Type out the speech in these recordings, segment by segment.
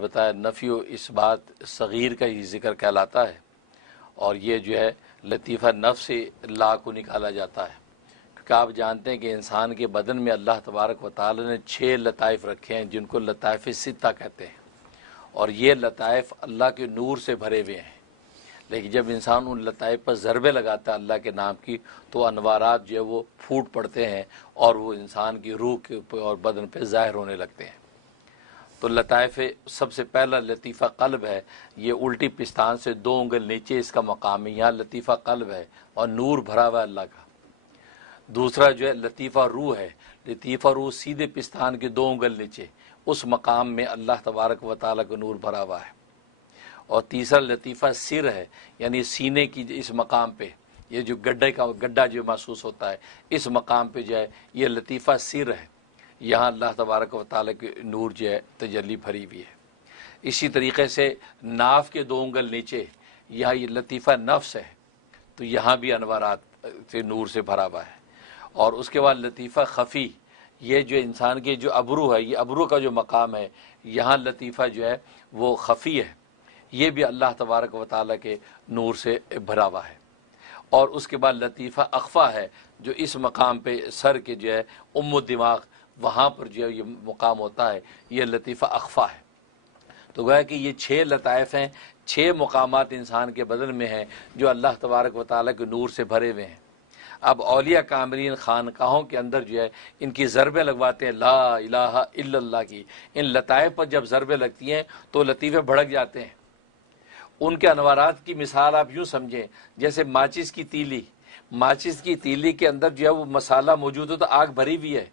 बताया नफ़ी इस बात सग़ीर का ही ज़िक्र कहलाता है और ये जो है लतीफ़ा नफ़्स से ला को निकाला जाता है, क्योंकि आप जानते हैं कि इंसान के बदन में अल्लाह तबारक व तआला ने 6 लताइफ़ रखे हैं जिनको लताइफ़ सित्ता कहते हैं, और ये लताइफ़ अल्लाह के नूर से भरे हुए हैं। लेकिन जब इंसान उन लताइफ़ पर ज़रबे लगाता है अल्लाह के नाम की, तो अनवारात जो है वो फूट पड़ते हैं और वो इंसान की रूह के और बदन पर ज़ाहिर होने लगते हैं। तो लताइफ़ सबसे पहला लतीफ़ा क़ल्ब है। ये उल्टी पिस्तान से 2 उंगल नीचे इसका मकाम है, यहाँ लतीफ़ा क़ल्ब है और नूर भरा हुआ अल्लाह का। दूसरा जो है लतीफ़ा रूह है। लतीफ़ा रूह सीधे पिस्तान के 2 उंगल नीचे उस मकाम में अल्लाह तबारक व तआला का नूर भरा हुआ है। और तीसरा लतीफ़ा सिर है, यानी सीने की इस मकाम पे ये जो गड्ढा जो महसूस होता है, इस मकाम पे जो है ये लतीफ़ा सिर है। यहाँ अल्लाह तबारक व तआला के नूर जो है तजल्ली भरी हुई है। इसी तरीक़े से नाफ के 2 उंगल नीचे यहाँ ये लतीफ़ा नफ्स है, तो यहाँ भी अनवारात से नूर से भरा हुआ है। और उसके बाद लतीफ़ा ख़फ़ी, ये जो इंसान के जो अबरू है, ये अबरू का जो मकाम है, यहाँ लतीफ़ा जो है वो ख़फ़ी है, ये भी अल्लाह तबारक व तआला के नूर से भरा हुआ है। और उसके बाद लतीफ़ा अख़फ़ा है, जो इस मकाम पे सर के जो है उम्मु दिमाग, वहाँ पर जो है ये मुकाम होता है, ये लतीफ़ा अख़फ़ा है। तो गोया कि ये 6 लताइफ़ हैं, 6 मुकामात इंसान के बदन में हैं जो अल्लाह तबारक व तआला के नूर से भरे हुए हैं। अब औलिया कामिलीन खानकाहों के अंदर जो है इनकी ज़रबे लगवाते हैं ला इलाहा इल्लल्लाह की। इन लताइफ़ पर जब ज़रबे लगती हैं तो लतीफ़े भड़क जाते हैं। उनके अनवारात की मिसाल आप यूँ समझें जैसे माचिस की तीली के अंदर जो है वो मसाला मौजूद हो, तो आग भरी हुई है,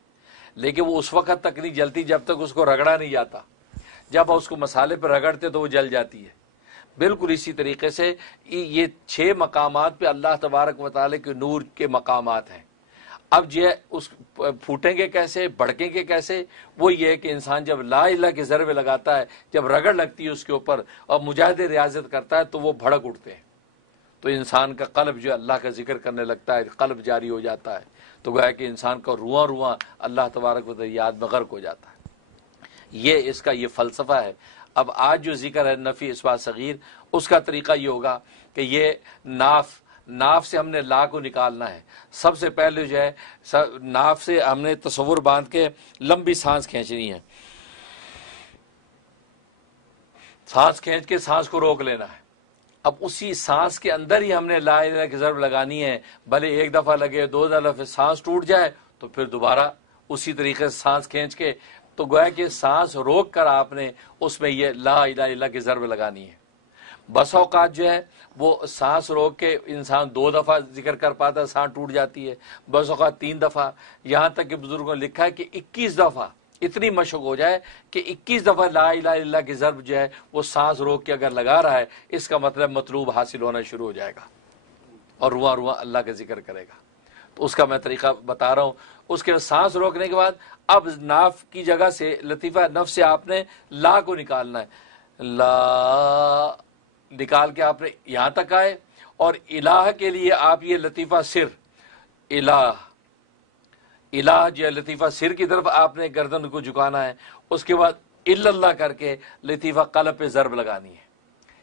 लेकिन वो उस वक़्त तक नहीं जलती जब तक उसको रगड़ा नहीं जाता। जब उसको मसाले पर रगड़ते तो वो जल जाती है। बिल्कुल इसी तरीके से ये 6 मकामात पे अल्लाह तबारक व तआला के नूर के मकामात हैं। अब जो है उस फूटेंगे कैसे, भड़केंगे कैसे, वो ये है कि इंसान जब ला इलाहा के ज़रबे लगाता है, जब रगड़ लगती है उसके ऊपर और मुजाहिदे रियाजत करता है, तो वो भड़क उठते हैं। तो इंसान का क़ल्ब जो अल्लाह का जिक्र करने लगता है, क़ल्ब जारी हो जाता है। तो गोया कि इंसान का रुआं अल्लाह तबारक व तआला याद में गर्क हो जाता है। ये इसका ये फ़लसफ़ा है। अब आज जो जिक्र है नफ़ी इस्बात सग़ीर, उसका तरीक़ा ये होगा कि ये नाफ से हमने ला को निकालना है। सबसे पहले जो है नाफ से हमने तसव्वुर बांध के लंबी सांस खींचनी है। सांस खींच के सांस को रोक लेना है। अब उसी सांस के अंदर ही हमने ला इलाहा की ज़रब लगानी है। भले 1 दफ़ा लगे, 2 दफ़ा, सांस टूट जाए तो फिर दोबारा उसी तरीके से सांस खींच के, तो गोया कि सांस रोक कर आपने उसमें ये ला इलाहा की ज़रब लगानी है। बस औकात जो है वो सांस रोक के इंसान 2 दफ़ा जिक्र कर पाता है, सांस टूट जाती है। बस औकात 3 दफ़ा, यहाँ तक कि बुजुर्गों ने लिखा है कि 21 दफ़ा इतनी मशक हो जाए कि 21 दफ़ा ला इलाहा इल्लल्लाह की ज़रब जो है वो सांस रोक के अगर लगा रहा है, इसका मतलब मतलूब हासिल होना शुरू हो जाएगा और रुआं अल्लाह का जिक्र करेगा। तो उसका मैं तरीक़ा बता रहा हूँ। उसके बाद सांस रोकने के बाद अब नाफ की जगह से लतीफ़ा नफ्स से आपने ला को निकालना है। ला निकाल के आपने यहाँ तक आए, और इलाह के लिए आप ये लतीफ़ा सिर, इलाह जो लतीफ़ा सिर की तरफ आपने गर्दन को झुकाना है। उसके बाद इल्लल्लाह करके लतीफ़ा क़ल्ब पे ज़रब लगानी है।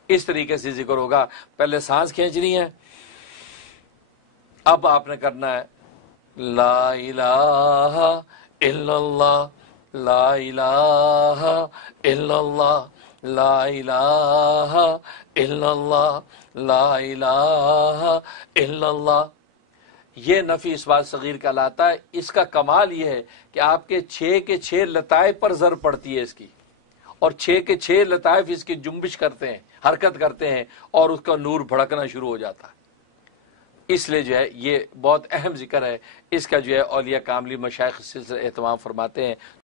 इस तरीके से जिक्र होगा। पहले सांस खींचनी है, अब आपने करना है ला इलाहा इल्लल्लाह, ला इलाहा इल्लल्लाह, ला इलाहा इल्लल्लाह, ला इलाहा इल्लल्लाह। ये नफ़ी इस्बात सग़ीर कहलाता है। इसका कमाल ये है कि आपके 6 के 6 लताइफ़ पर ज़र पड़ती है इसकी, और 6 के 6 लताइफ़ इसकी जुम्बिश करते हैं, हरकत करते हैं, और उसका नूर भड़कना शुरू हो जाता है। इसलिए जो है ये बहुत अहम जिक्र है। इसका जो है औलिया कामिलीन मशाइख़ सिलसिला एहतमाम फरमाते हैं।